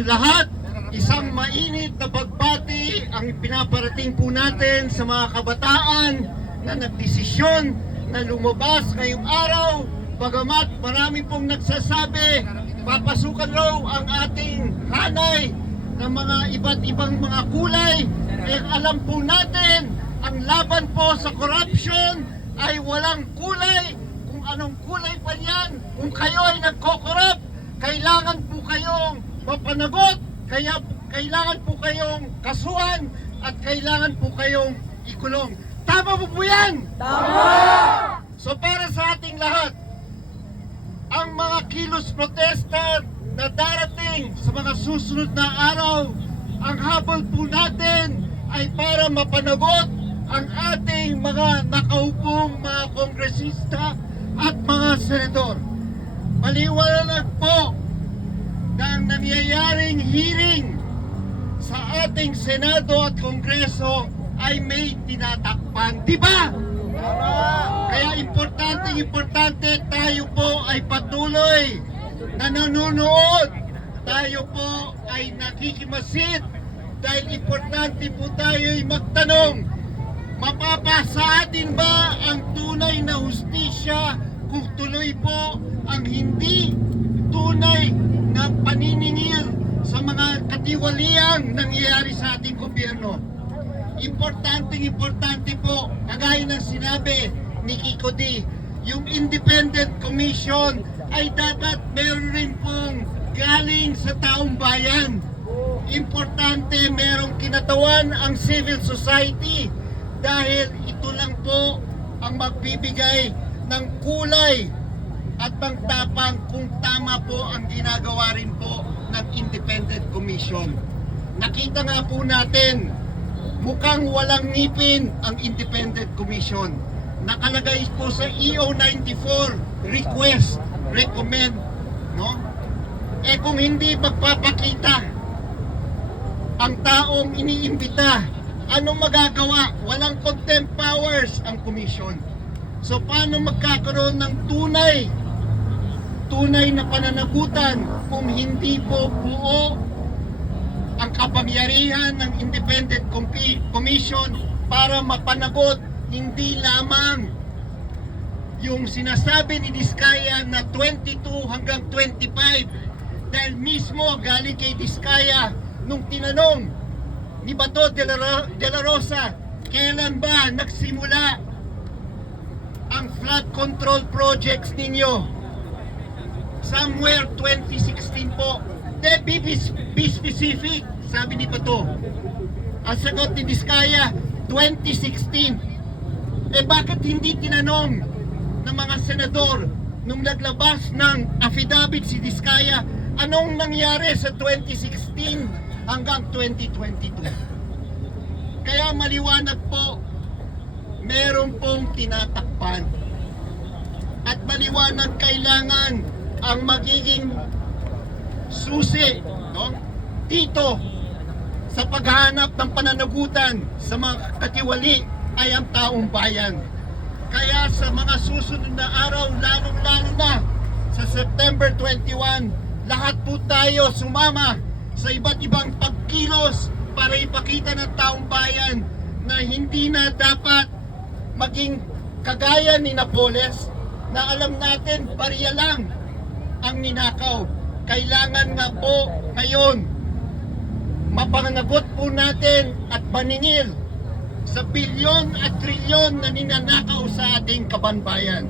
Lahat, isang mainit na pagbati ang pinaparating po natin sa mga kabataan na nagdesisyon na lumabas ngayong araw. Bagamat marami pong nagsasabi, papasukan raw ang ating hanay ng mga iba't ibang mga kulay. Kaya alam po natin, ang laban po sa corruption ay walang kulay. Kung anong kulay pa yan, kung kayo ay nagko-corrupt, kailangan po kayong mapanagot, kaya kailangan po kayong kasuhan at kailangan po kayong ikulong. Tama po po yan? Tama! So para sa ating lahat, ang mga kilos protesta na darating sa mga susunod na araw, ang habol po natin ay para mapanagot ang ating mga nakaupong mga kongresista at mga senador. Maliwanag po na ang nangyayaring hearing sa ating Senado at Kongreso ay may tinatakpan. Di ba? Kaya importante tayo po ay patuloy na nanonood. Tayo po ay nakikimasid dahil importante po tayo ay magtanong, mapapasa atin ba ang tunay na hustisya kung tuloy po ang hindi tunay na paniningil sa mga katiwaliang nangyayari sa ating gobyerno. Importante po, kagaya ng sinabi ni Kiko D, yung independent commission ay dapat meron rin pong galing sa taong bayan. Importante merong kinatawan ang civil society dahil ito lang po ang magbibigay ng kulay at pangtapang kung tama po ang ginagawa rin po ng Independent Commission. Nakita nga po natin, mukhang walang ngipin ang Independent Commission. Nakalagay po sa EO 94, request, recommend, no? Eh kung hindi magpapakita ang taong iniimbita, anong magagawa? Walang contempt powers ang commission. So paano magkakaroon ng tunay na pananagutan kung hindi po buo ang kapangyarihan ng Independent Commission para mapanagot hindi lamang yung sinasabi ni Diskaya na 22 hanggang 25 dahil mismo galing kay Diskaya nung tinanong ni Bato de la Rosa, kailan ba nagsimula ang flood control projects ninyo? Somewhere 2016 po. Be specific, sabi ni Bato. Ang sagot ni Diskaya, 2016. Eh bakit hindi tinanong ng mga senador nung naglabas ng affidavit si Diskaya, anong nangyari sa 2016 hanggang 2022? Kaya maliwanag po, meron pong tinatakpan. At maliwanag kailangan ang magiging susi, no? Dito sa paghahanap ng pananagutan sa mga katiwali ay ang taong bayan. Kaya sa mga susunod na araw, lalong-lalo na sa September 21, lahat po tayo sumama sa iba't ibang pagkilos para ipakita ng taong bayan na hindi na dapat maging kagaya ni Napoles na alam natin barya lang ang ninakaw. Kailangan nga po ngayon mapanganagot po natin at maningil sa bilyon at trilyon na ninanakaw sa ating kabanbayan.